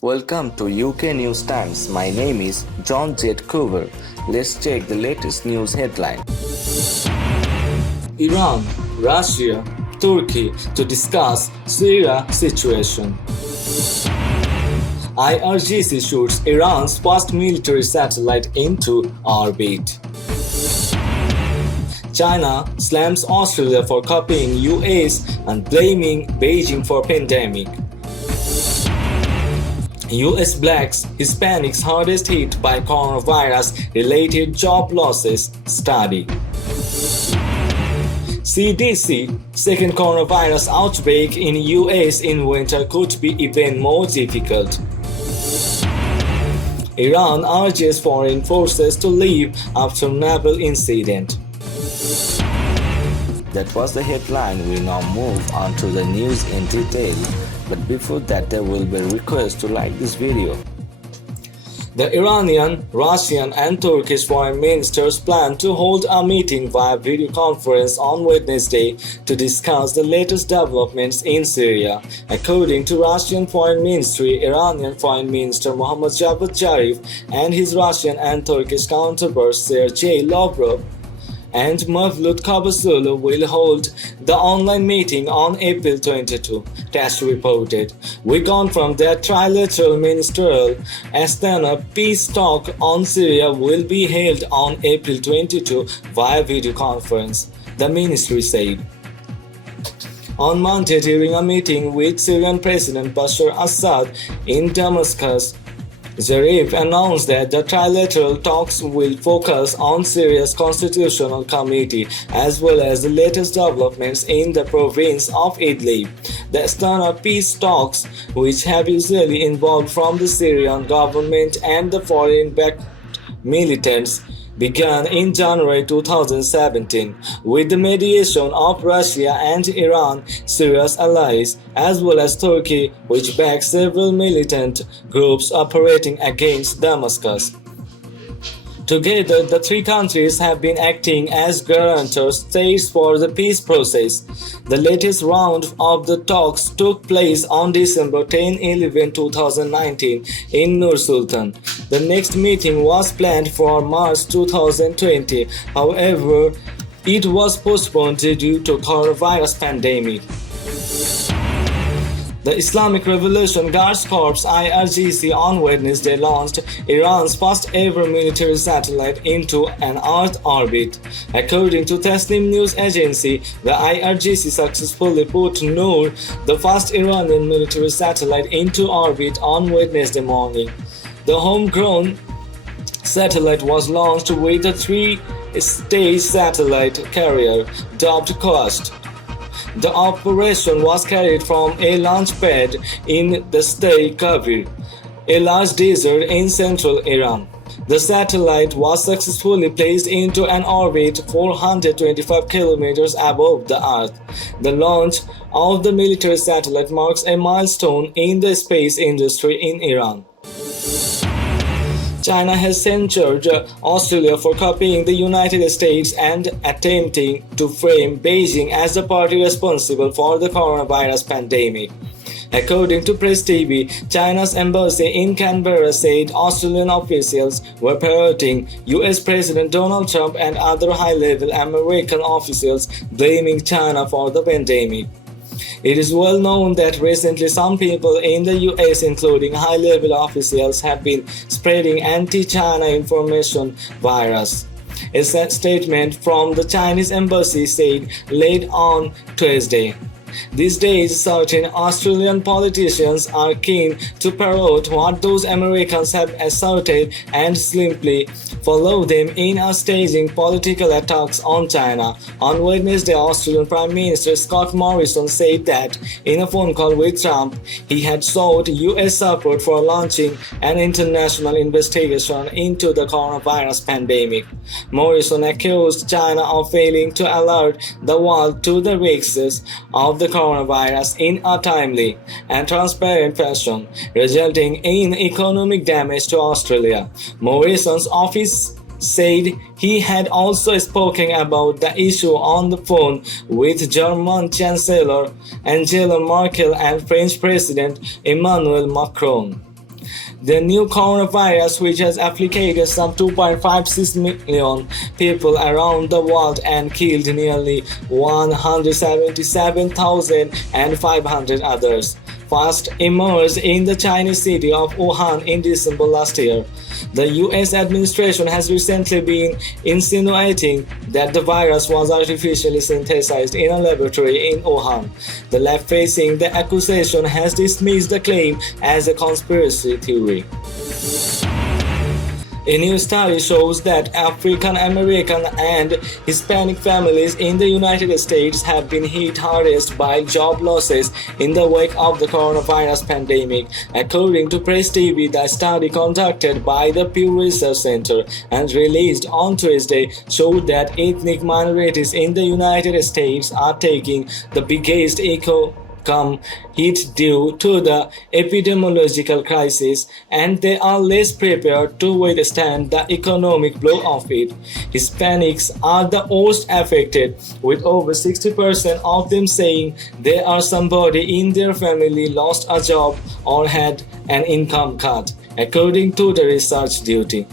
Welcome to UK News Times. My name is John Z. Coover. Let's check the latest news headline. Iran, Russia, Turkey to discuss Syria situation. IRGC shoots Iran's first military satellite into orbit. China slams Australia for copying US and blaming Beijing for pandemic. US blacks, Hispanics hardest hit by coronavirus-related job losses study. CDC, second coronavirus outbreak in US in winter could be even more difficult. Iran urges foreign forces to leave after naval incident. That was the headline. We now move on to the news in detail. But before that, there will be a request to like this video. The Iranian, Russian and Turkish foreign ministers plan to hold a meeting via video conference on Wednesday to discuss the latest developments in Syria. According to Russian Foreign Ministry, Iranian Foreign Minister Mohammad Javad Zarif and his Russian and Turkish counterparts Sergei Lavrov and Mevlut Cavusoglu will hold the online meeting on April 22, TASS reported. We confirm that trilateral ministerial Astana peace talk on Syria will be held on April 22 via video conference, the ministry said. On Monday, during a meeting with Syrian President Bashar Assad in Damascus, Zarif announced that the trilateral talks will focus on Syria's constitutional committee as well as the latest developments in the province of Idlib. The Astana peace talks, which have usually involved from the Syrian government and the foreign-backed militants, began in January 2017 with the mediation of Russia and Iran, Syria's allies, as well as Turkey, which backs several militant groups operating against Damascus. Together, the three countries have been acting as guarantor states for the peace process. The latest round of the talks took place on December 10-11, 2019 in Nur Sultan. The next meeting was planned for March 2020. However, it was postponed due to coronavirus pandemic. The Islamic Revolution Guards Corps IRGC on Wednesday launched Iran's first ever military satellite into an Earth orbit. According to Tasnim news agency, the IRGC successfully put Noor, the first Iranian military satellite, into orbit on Wednesday morning. The homegrown satellite was launched with a three-stage satellite carrier dubbed Coast. The operation was carried from a launch pad in the state Kavir, a large desert in central Iran. The satellite was successfully placed into an orbit 425 kilometers above the Earth. The launch of the military satellite marks a milestone in the space industry in Iran. China has censured Australia for copying the United States and attempting to frame Beijing as the party responsible for the coronavirus pandemic. According to Press TV, China's embassy in Canberra said Australian officials were parroting US President Donald Trump and other high-level American officials, blaming China for the pandemic. It is well known that recently some people in the US, including high-level officials, have been spreading anti-China information virus. A statement from the Chinese embassy said late on Tuesday. These days, certain Australian politicians are keen to parrot what those Americans have asserted and simply follow them in staging political attacks on China. On Wednesday, Australian Prime Minister Scott Morrison said that in a phone call with Trump, he had sought US support for launching an international investigation into the coronavirus pandemic. Morrison accused China of failing to alert the world to the risks of the coronavirus in a timely and transparent fashion, resulting in economic damage to Australia. Morrison's office said he had also spoken about the issue on the phone with German Chancellor Angela Merkel and French President Emmanuel Macron. The new coronavirus, which has afflicted some 2.56 million people around the world and killed nearly 177,500 others, first emerged in the Chinese city of Wuhan in December last year. The US administration has recently been insinuating that the virus was artificially synthesized in a laboratory in Wuhan. The left facing the accusation has dismissed the claim as a conspiracy theory. A new study shows that African American and Hispanic families in the United States have been hit hardest by job losses in the wake of the coronavirus pandemic. According to Press TV, the study conducted by the Pew Research Center and released on Tuesday showed that ethnic minorities in the United States are taking the biggest economic hit due to the epidemiological crisis, and they are less prepared to withstand the economic blow of it. Hispanics are the worst affected, with over 60% of them saying they are somebody in their family lost a job or had an income cut, according to the research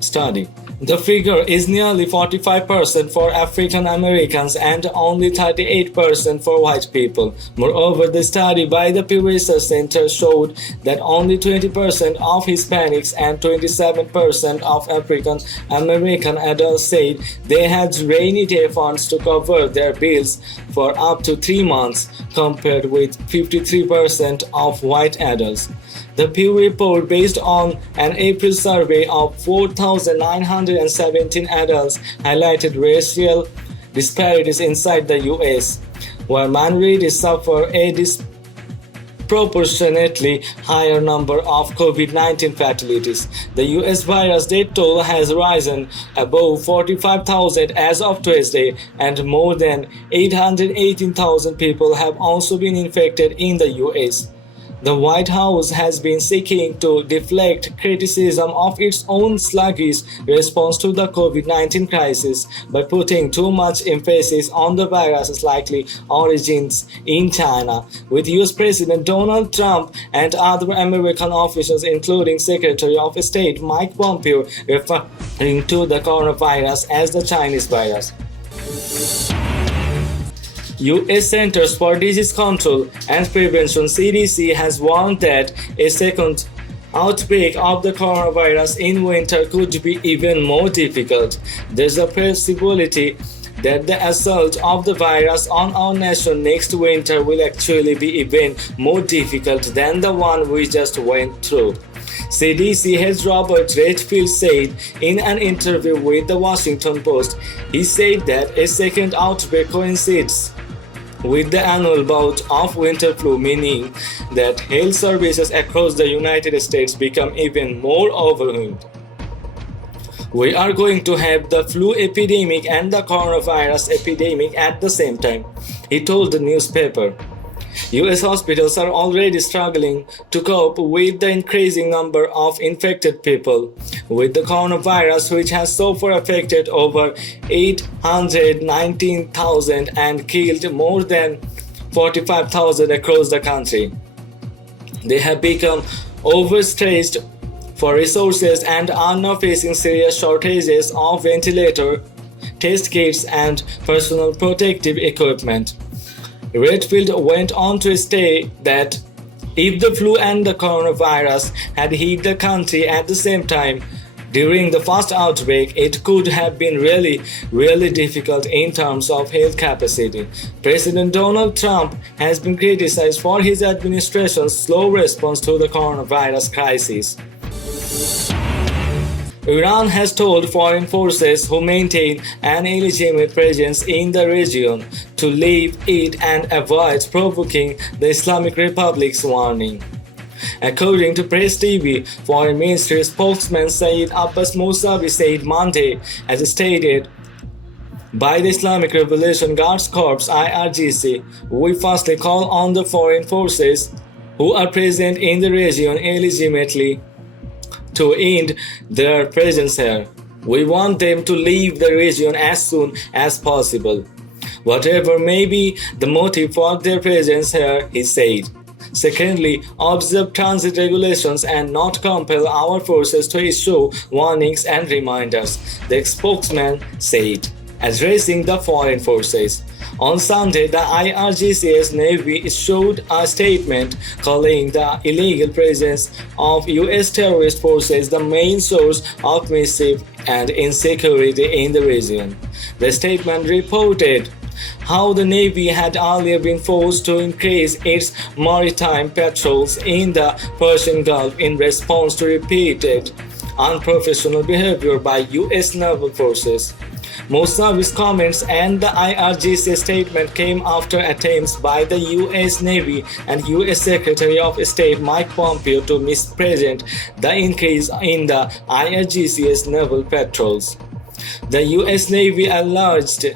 study. The figure is nearly 45% for African Americans and only 38% for white people. Moreover, the study by the Pew Research Center showed that only 20% of Hispanics and 27% of African American adults said they had rainy day funds to cover their bills for up to 3 months, compared with 53% of white adults. The Pew report, based on an April survey of 4,917 adults, highlighted racial disparities inside the US, where minorities suffer a disproportionately higher number of COVID-19 fatalities. The US virus death toll has risen above 45,000 as of Tuesday, and more than 818,000 people have also been infected in the US. The White House has been seeking to deflect criticism of its own sluggish response to the COVID-19 crisis by putting too much emphasis on the virus's likely origins in China, with US President Donald Trump and other American officials, including Secretary of State Mike Pompeo, referring to the coronavirus as the Chinese virus. U.S. Centers for Disease Control and Prevention (CDC) has warned that a second outbreak of the coronavirus in winter could be even more difficult. There's a possibility that the assault of the virus on our nation next winter will actually be even more difficult than the one we just went through, CDC head Robert Redfield said in an interview with the Washington Post. He said that a second outbreak coincides with the annual bout of winter flu, meaning that health services across the United States become even more overwhelmed. We are going to have the flu epidemic and the coronavirus epidemic at the same time, he told the newspaper. US hospitals are already struggling to cope with the increasing number of infected people with the coronavirus, which has so far affected over 819,000 and killed more than 45,000 across the country. They have become overstretched for resources and are now facing serious shortages of ventilator, test kits, and personal protective equipment. Redfield went on to state that if the flu and the coronavirus had hit the country at the same time during the first outbreak, it could have been really difficult in terms of health capacity. President Donald Trump has been criticized for his administration's slow response to the coronavirus crisis. Iran has told foreign forces who maintain an illegitimate presence in the region to leave it and avoid provoking the Islamic Republic's warning. According to Press TV, Foreign Ministry spokesman Saeed Abbas Mousavi said Monday, as stated by the Islamic Revolution Guards Corps (IRGC), we firstly call on the foreign forces who are present in the region illegitimately to end their presence here. We want them to leave the region as soon as possible, whatever may be the motive for their presence here, he said. Secondly, observe transit regulations and not compel our forces to issue warnings and reminders, the spokesman said, addressing the foreign forces. On Sunday, the IRGC's Navy issued a statement calling the illegal presence of U.S. terrorist forces the main source of mischief and insecurity in the region. The statement reported how the Navy had earlier been forced to increase its maritime patrols in the Persian Gulf in response to repeated unprofessional behavior by U.S. naval forces. Mousavi's comments and the IRGC statement came after attempts by the U.S. Navy and U.S. Secretary of State Mike Pompeo to misrepresent the increase in the IRGC's naval patrols. The U.S. Navy alleged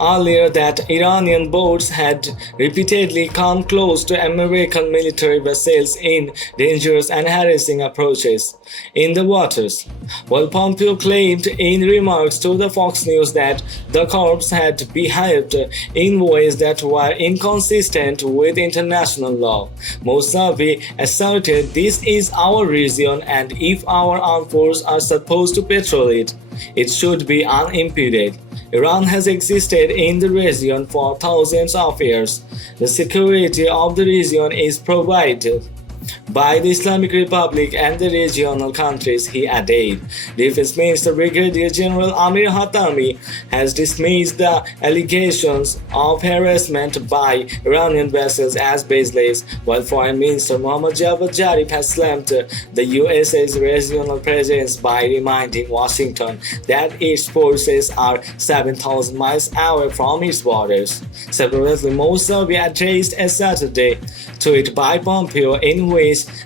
earlier that Iranian boats had repeatedly come close to American military vessels in dangerous and harassing approaches in the waters, while Pompeo claimed in remarks to the Fox News that the corps had behaved in ways that were inconsistent with international law. Mousavi asserted, "This is our region, and if our armed forces are supposed to patrol it, it should be unimpeded. Iran has existed in the region for thousands of years. The security of the region is provided by the Islamic Republic and the regional countries," he added. Defense Minister Brigadier General Amir Hatami has dismissed the allegations of harassment by Iranian vessels as baseless, while Foreign Minister Mohammad Javad Zarif has slammed the USA's regional presence by reminding Washington that its forces are 7,000 miles away from its borders. Separately, Mousavi addressed a Saturday tweet by Pompeo in which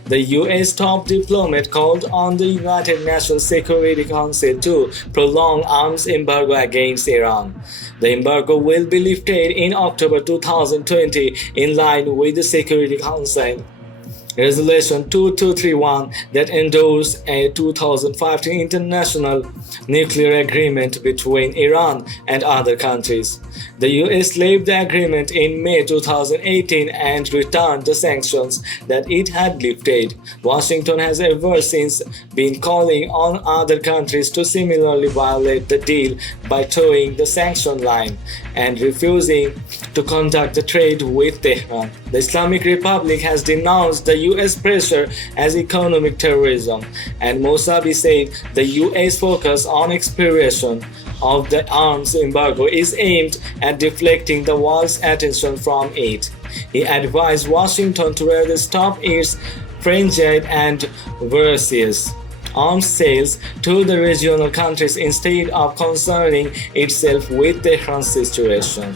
the U.S. top diplomat called on the United Nations Security Council to prolong arms embargo against Iran. The embargo will be lifted in October 2020 in line with the Security Council Resolution 2231 that endorsed a 2015 international nuclear agreement between Iran and other countries. The US left the agreement in May 2018 and returned the sanctions that it had lifted. Washington has ever since been calling on other countries to similarly violate the deal by towing the sanction line and refusing to conduct the trade with Tehran. The Islamic Republic has denounced the U.S. pressure as economic terrorism, and Mousavi said the U.S. focus on expiration of the arms embargo is aimed at deflecting the world's attention from it. He advised Washington to rather stop its frenzied and voracious arms sales to the regional countries instead of concerning itself with Tehran's situation.